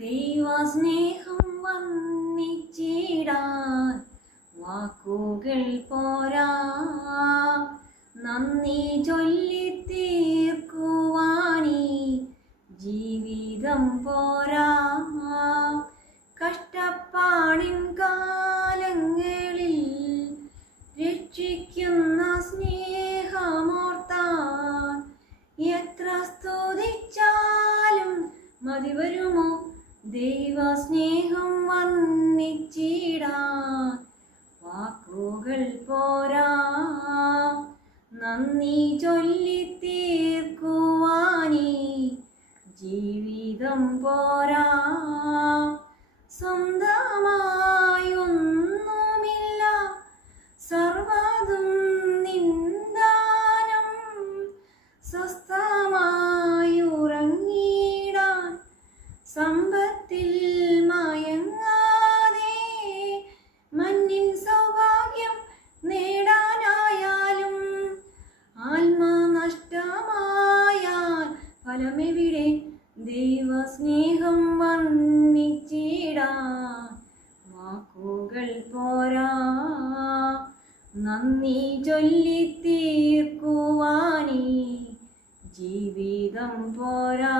ദൈവസ്നേഹം വർണ്ണിച്ചിടാൻ വാക്കുകൾ പോരാ, നന്ദി ചൊല്ലിത്തീർക്കുവാനീ ജീവിതം പോരാ. കഷ്ടപ്പാടിൻ കാലങ്ങളിൽ രക്ഷിക്കുന്ന സ്നേഹമോർത്താൻ എത്ര സ്തുതിച്ചാലും മതി വരുമോ? ദൈവസ്നേഹം വർണ്ണിച്ചിടാൻ വാക്കുകൾ പോരാ, നന്ദി ചൊല്ലിത്തീർക്കുവാനീ ജീവിതം പോരാ. സ്വന്തമായൊന്നുമില്ല, സർവ്വതും നിന്ദാനം. സ്വസ്ഥമായുറങ്ങിടാൻ സമ്പത്തിൽ മയങ്ങാതെ, മഞ്ഞിൻ സൗഭാഗ്യം നേടാനായാലും ആത്മനഷ്ടമായാൽ ഫലമെവിടെ? ദൈവസ്നേഹം വർണ്ണിച്ചിടാൻ വാക്കുകൾ പോരാ, നന്ദി ചൊല്ലിത്തീർക്കുവാനീ ജീവിതം പോരാ.